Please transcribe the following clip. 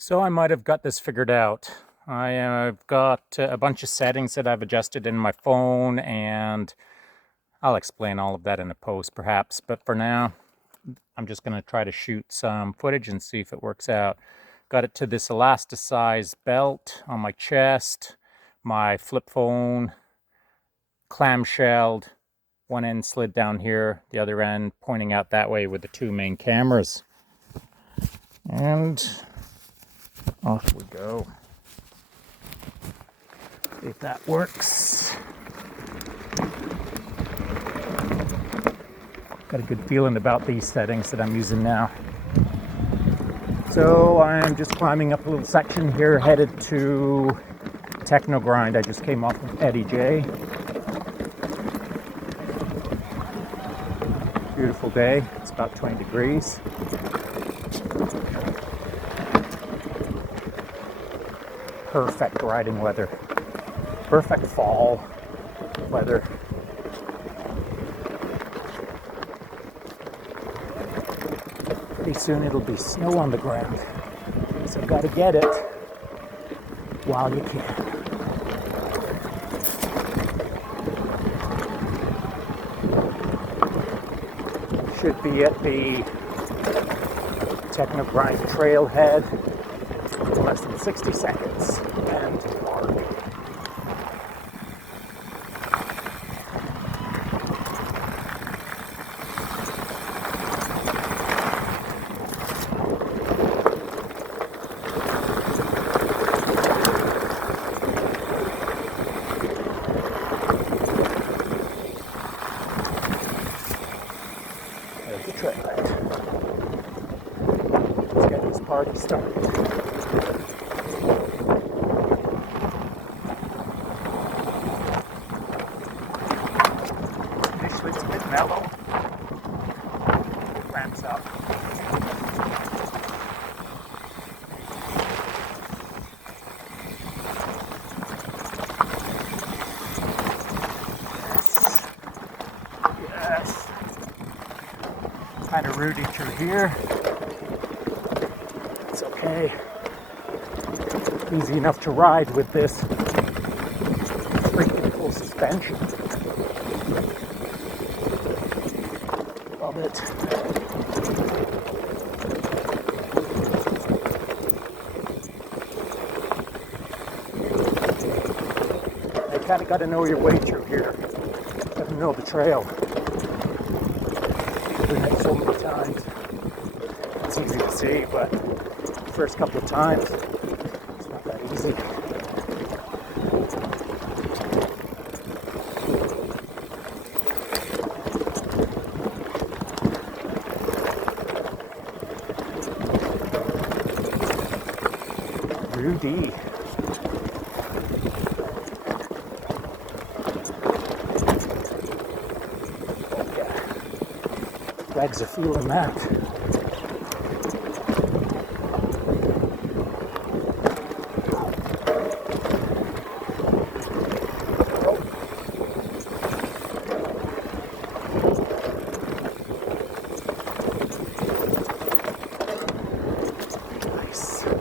So I might have got this figured out. I've got a bunch of settings that I've adjusted in my phone, and I'll explain all of that in a post perhaps. But for now, I'm just going to try to shoot some footage and see if it works out. Got it to this elasticized belt on my chest, my flip phone, clamshelled, one end slid down here, the other end pointing out that way with the two main cameras. And off we go. See if that works. Got a good feeling about these settings that I'm using now. So I'm just climbing up a little section here, headed to Technogrind. I just came off of Eddie J. Beautiful day. It's about 20 degrees. Perfect riding weather. Perfect fall weather. Pretty soon it'll be snow on the ground. So gotta get it while you can. Should be at the Technogrind trailhead in less than 60 seconds and park. There's the trailhead. Let's get this party started. Initially it's a bit mellow. It ramps up. Yes. Kind of rooty through here. It's okay. Easy enough to ride with this freaking full suspension. Love it. You kind of got to know your way through here. Got to know the trail. Doing it so many times. It's easy to see, but the first couple of times, it's not that easy. Rudy. Oh yeah. Legs are feeling that.